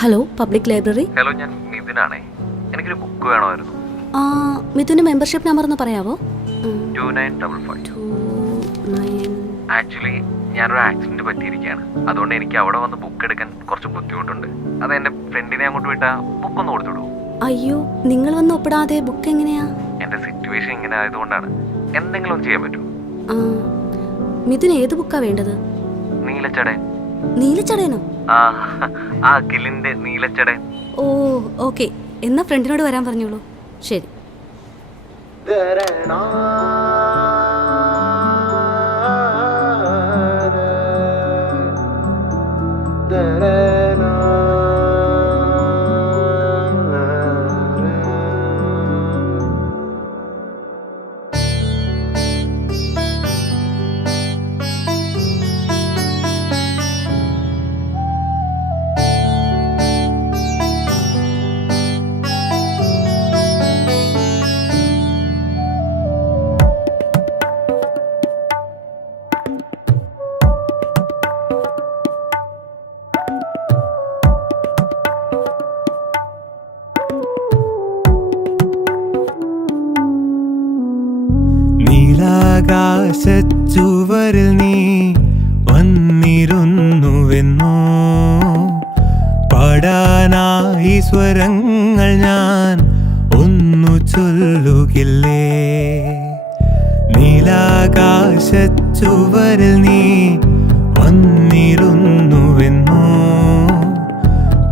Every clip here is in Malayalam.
Hello, public library. ഹലോ, ഞാൻ മിഥുനാണേ. എനിക്കൊരു ബുക്ക് വേണമായിരുന്നു. മിഥുന്റെ മെമ്പർഷിപ്പ് നമ്പർ ഒന്ന് പറയാവോ? 2955. ആക്ച്വലി ഞാനൊരു ആക്സിഡന്റ് പറ്റിയിരിക്കുകയാണ്. അതുകൊണ്ട് എനിക്ക് അവിടെ വന്ന് ബുക്ക് എടുക്കാൻ കുറച്ച് ബുദ്ധിമുട്ടുണ്ട്. അത് എന്റെ ഫ്രണ്ടിനെ അങ്ങോട്ട് വിട്ടാ ബുക്ക് ഒന്ന് കൊടുത്തുവിടും. അയ്യോ, നിങ്ങൾ വന്ന് ഒപ്പിടാതെ ബുക്ക് എങ്ങനെയാ? എന്റെ സിറ്റുവേഷൻ ഇങ്ങനെ ആയതുകൊണ്ടാണ്. എന്തെങ്കിലും ഒന്ന് ചെയ്യാൻ പറ്റുമോ? മിഥുന് ഏത് ബുക്കാ വേണ്ടത്? നീലച്ചട. നീലച്ചടയനോ? ആ അഖിലിന്റെ നീലച്ചട. ഓ ഓക്കെ, എന്നാ ഫ്രണ്ടിനോട് വരാൻ പറഞ്ഞോളൂ. ശരി. നീലാകാശച്ചുവരിൽ നീ വന്നിരുന്നുവെന്നോ, പാടാനായി സ്വരങ്ങൾ ഞാൻ ഒന്നു ചൊല്ലുകില്ലേ. നീലാകാശച്ചുവരിൽ നീ വന്നിരുന്നുവെന്നോ,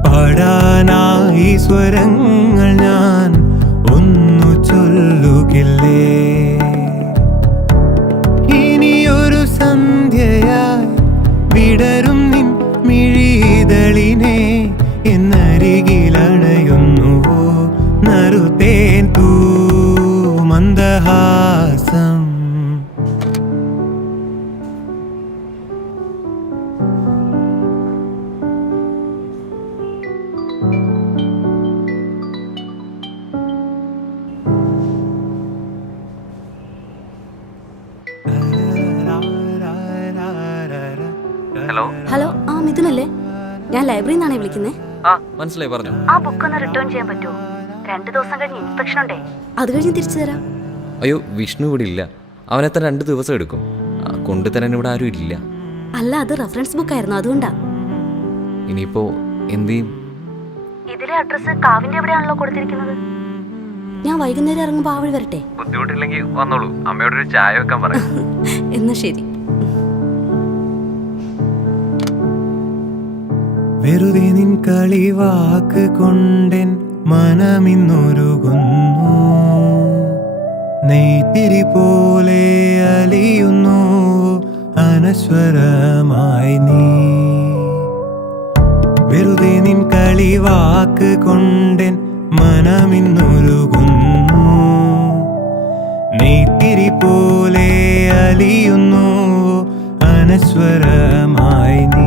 പാടാനായി സ്വരങ്ങൾ ഞാൻ ഒന്നു ചൊല്ലുകില്ലേ. ഇനിയൊരു സന്ധ്യയായി വിടരും നിൻ മിഴിതളിനെ എന്നരികിലണയുന്നുവോ നറുതേൻ തൂ മന്ദഹാസം. Hello hello, മിഥുനല്ലേ? ഞാൻ ലൈബ്രറിയിൽ നിന്നാണേ വിളിക്കുന്നേ. മനസ്സിലായി, പറഞ്ഞു. ആ ബുക്ക് ഒന്ന് റിട്ടേൺ ചെയ്യാൻ പറ്റുമോ? 2 ദിവസം കഴിഞ്ഞ് ഇൻസ്പെക്ഷൻ ഉണ്ടേ, അത് കഴിഞ്ഞ് തിരിച്ചു തരാം. അയ്യോ, വിഷ്ണു ഇവിടെ ഇല്ല. അവനെത്താൻ 2 ദിവസം എടുക്കും. കൊണ്ടുതരാൻ ഇവിടെ ആരും ഇല്ല. അല്ല, അത് റെഫറൻസ് ബുക്ക് ആയിരുന്നു, അതുകൊണ്ടാ. ഇനിയിപ്പോ എന്ത് ചെയ്യും? ഇതിലെ അഡ്രസ് കാവിന്റെ എവിടെയാണല്ലോ കൊടുത്തിരിക്കുന്നത്. ഞാൻ വൈകുന്നേരം ഇറങ്ങുമ്പോൾ ആ വഴി വരട്ടെ? ബുദ്ധിമുട്ടില്ലെങ്കിൽ വന്നോളൂ. അമ്മയോടൊരു ചായ വെക്കാൻ പറയാം. എന്നാ ശരി. വെറുതെ നിൻ കളിവാക്ക് കൊണ്ടെൻ മനമിന്നൊരുകുന്നു, നെയ്ത്തിരി പോലെ അലിയുന്നു അനശ്വരമായി നീ. വെറുതെ നിൻ കളിവാക്ക് കൊണ്ടെൻ മനമിന്നൊരുകുന്നു, നെയ്ത്തിരി പോലെ അലിയുന്നു അനശ്വരമായി നീ.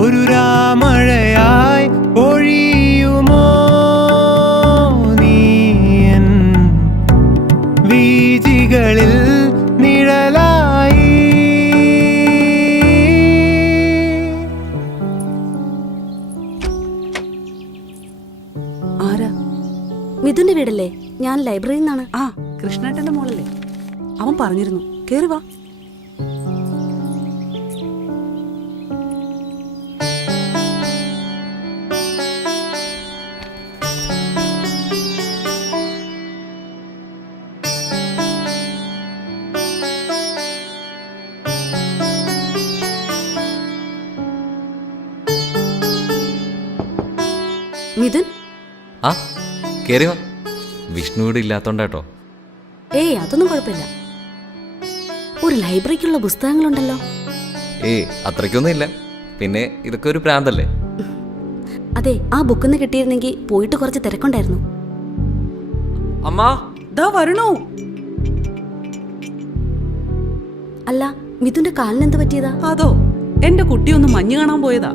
ഒരു രാമഴയായി പൊഴിയുമോ നീയൻ വീജികളിൽ നിഴലായി. ആരാ? മിഥുന്റെ വീടല്ലേ? ഞാൻ ലൈബ്രറിയിൽ നിന്നാണ്. കൃഷ്ണേട്ടന്റെ മോളല്ലേ? അവൻ പറഞ്ഞിരുന്നു, കേറി വാ. മിഥുൻ, കേറി വാ. വിഷ്ണു ഇവിടെ ഇല്ലാത്തോണ്ടാട്ടോ. ഏയ് അതൊന്നും കുഴപ്പമില്ല. ഒരു ലൈബ്രറിക്കുള്ള പുസ്തകങ്ങളുണ്ടല്ലോ. അത്രയ്ക്കൊന്നും ഇല്ല. പിന്നെ ഇതൊക്കെ ഒരു പ്രാന്തല്ലേ. അതെ, ആ ബുക്കിന്ന് കിട്ടിയിരുന്നെങ്കിൽ പോയിട്ട് കുറച്ച് തിരക്കുണ്ടായിരുന്നു. അമ്മാ ദാ വരണോ? അല്ല, മിഥുന്റെ കാലിന് എന്ത് പറ്റിയതാ? അതോ, എന്റെ കുട്ടി ഒന്ന് മഞ്ഞ് കാണാൻ പോയതാ.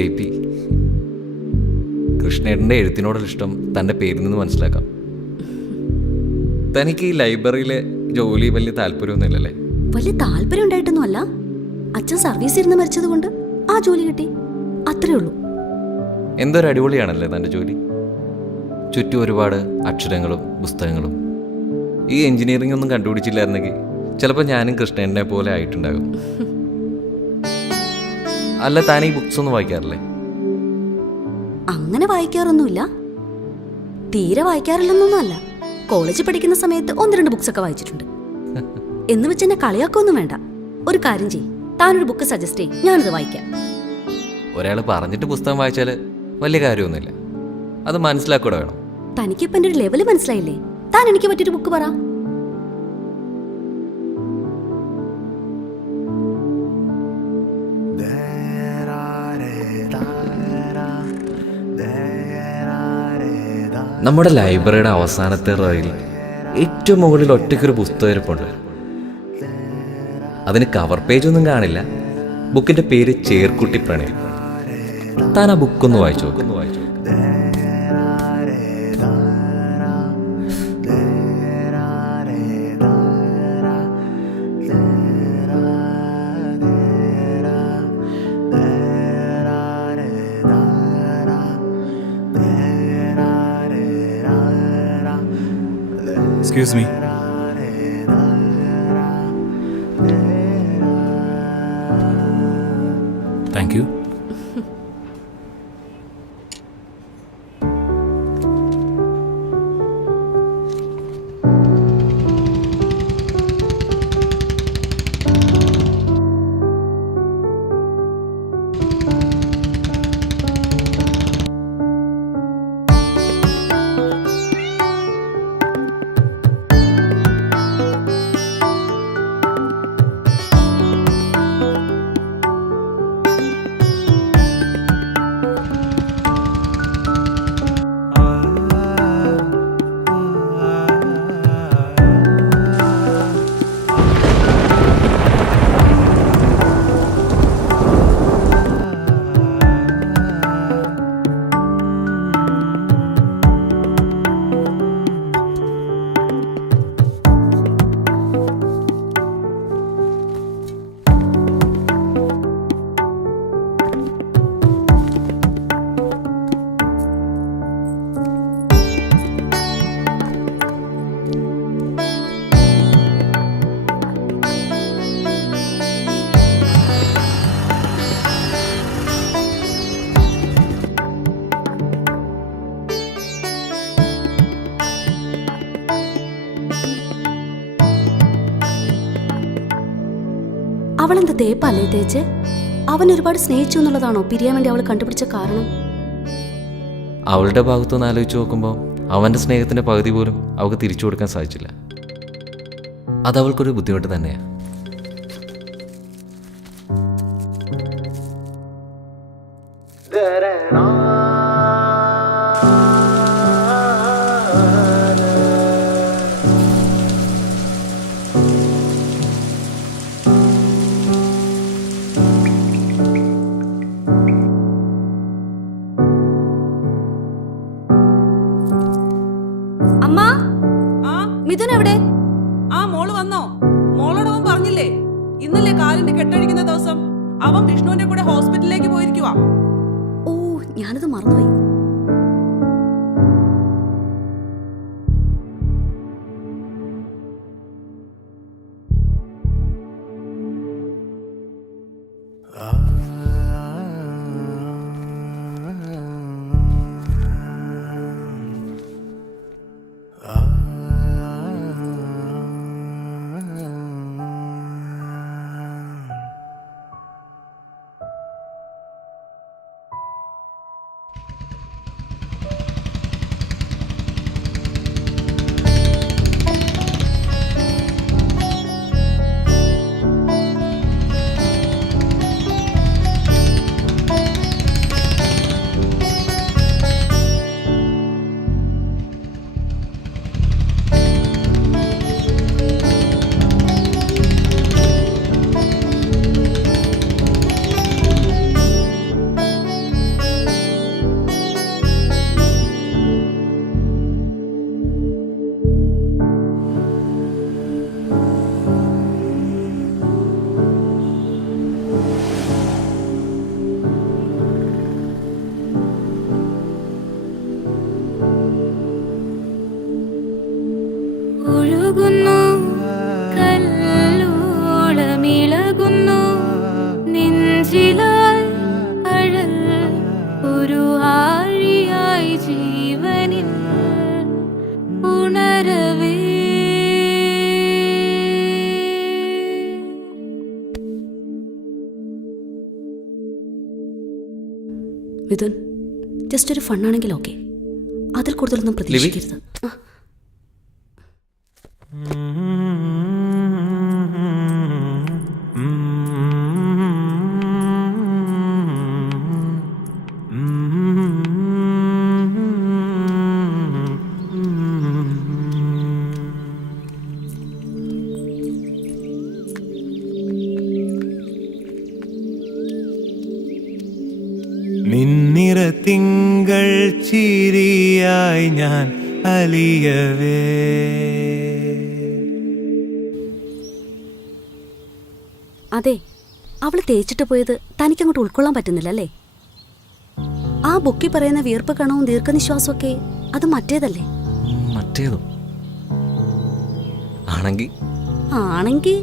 ലിപി. കൃഷ്ണേട്ടൻ്റെ എഴുത്തിനോടുള്ള ഇഷ്ടം തൻ്റെ പേരിൽ നിന്ന് മനസ്സിലാക്കാം. തനിക്ക് ഈ ലൈബ്രറിയിലെ ജോലി വലിയ താല്പര്യമൊന്നുമില്ലല്ലേ? വലിയ താല്പര്യം ഉണ്ടായിട്ടൊന്നും അല്ല. അച്ഛൻ സർവീസ് ഇരുന്ന് മരിച്ചത് കൊണ്ട് ആ ജോലി കിട്ടി, അത്രേ ഉള്ളൂ. എന്തൊരു അടിപൊളിയാണല്ലേ തൻ്റെ ജോലി. ചുറ്റും ഒരുപാട് അക്ഷരങ്ങളും പുസ്തകങ്ങളും. ഈ എൻജിനീയറിംഗ് ഒന്നും കണ്ടുപിടിച്ചില്ലായിരുന്നെങ്കിൽ ചിലപ്പോൾ ഞാനും കൃഷ്ണേട്ടനെ പോലെ ആയിട്ടുണ്ടാകും. അല്ല, താൻ ഈ ബുക്സ് ഒന്നും വായിക്കാറില്ലേ? അങ്ങനെ വായിക്കാറൊന്നുമില്ല. തീരെ വായിക്കാറില്ലെന്നൊന്നും അല്ല. കോളേജിൽ പഠിക്കുന്ന സമയത്ത് 1-2 ബുക്സ് ഒക്കെ വായിച്ചിട്ടുണ്ട്. എന്ന് വെച്ച് എന്നെ കളിയാക്കൊന്നും വേണ്ട. ഒരു കാര്യം ചെയ്യ്, താനൊരു ബുക്ക് സജസ്റ്റ് ചെയ്യും, ഞാനത് വായിക്കാം. ഒരാൾ പറഞ്ഞിട്ട് പുസ്തകം വായിച്ചാൽ വലിയ കാര്യമൊന്നുമില്ല. അത് മനസ്സിലാക്കൂടെ വേണം. തനിക്കിപ്പം എൻ്റെ ഒരു ലെവല് മനസ്സിലായില്ലേ? താൻ എനിക്ക് പറ്റിയൊരു ബുക്ക് പറ. നമ്മുടെ ലൈബ്രറിയുടെ അവസാനത്തെ റോയിൽ ഏറ്റവും മുകളിൽ ഒറ്റയ്ക്കൊരു പുസ്തകം ഇരിപ്പുണ്ട്. അതിന് കവർ പേജൊന്നും കാണില്ല. ബുക്കിന്റെ പേര് ചേർക്കുട്ടി പ്രണയം. താൻ ആ ബുക്കൊന്ന് വായിച്ചു നോക്കുന്നു. Excuse me. Thank you. അവളെന്താ തേപ്പല്ലേ തേച്ച്? അവൻ ഒരുപാട് സ്നേഹിച്ചു എന്നുള്ളതാണോ പിരിയാൻ വേണ്ടി അവൾ കണ്ടുപിടിച്ച കാരണം? അവളുടെ ഭാഗത്തുനിന്ന് ആലോചിച്ച് നോക്കുമ്പോൾ അവൻ്റെ സ്നേഹത്തിൻ്റെ പകുതി പോലും അവൾക്ക് തിരിച്ചു കൊടുക്കാൻ സാധിച്ചില്ല. അതവൾക്കൊരു ബുദ്ധിമുട്ട് തന്നെയാണ്. അമ്മ, ആ മിഥുൻ എവിടെ? ആ മോള് വന്നോ? മോളോട് അവൻ പറഞ്ഞില്ലേ ഇന്നല്ലേ കാലിന്റെ കെട്ടഴിക്കുന്ന ദിവസം? അവൻ വിഷ്ണുവിന്റെ കൂടെ ഹോസ്പിറ്റലിലേക്ക് പോയിരിക്കുവാ. ഓ, ഞാനത് മറന്നുപോയി. മിഥുൻ, ജസ്റ്റ് ഒരു ഫണ്ണാണെങ്കിൽ ഓക്കെ, അതിൽ കൂടുതലൊന്നും പ്രതീക്ഷിക്കരുത്. ആ. നിന്നിറ തിങ്കൾ ചിരിയായി ഞാൻ അലിയവേ. അതെ, അവള് തേച്ചിട്ട് പോയത് തനിക്കങ്ങോട്ട് ഉൾക്കൊള്ളാൻ പറ്റുന്നില്ല അല്ലേ? ആ ബുക്കി പറയുന്ന വിയർപ്പ് കണവും ദീർഘനിശ്വാസവും ഒക്കെ അത് മറ്റേതല്ലേ? മറ്റേതോ ആണെങ്കിൽ ആണെങ്കി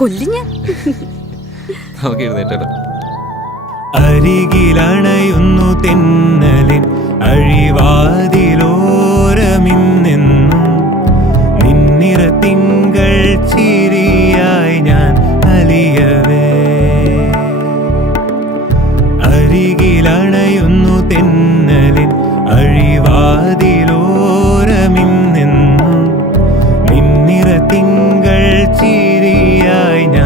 കൊല്ലിഞ്ഞ. നമുക്ക് എഴുന്നേറ്റാലോ? അരികിലണയുന്നു തെന്നലിൻ അഴിവാതിലോരമിന്നെന്നും നിന്നിറ തിങ്കൾ ചിരിയായി ഞാൻ അലിയവേ. അരികിലണയുന്നു തെന്നലിൻ അഴിവാതിലോരമിന്നെന്നും നിന്നിറ തിങ്കൾ ചിരിയായി ഞാൻ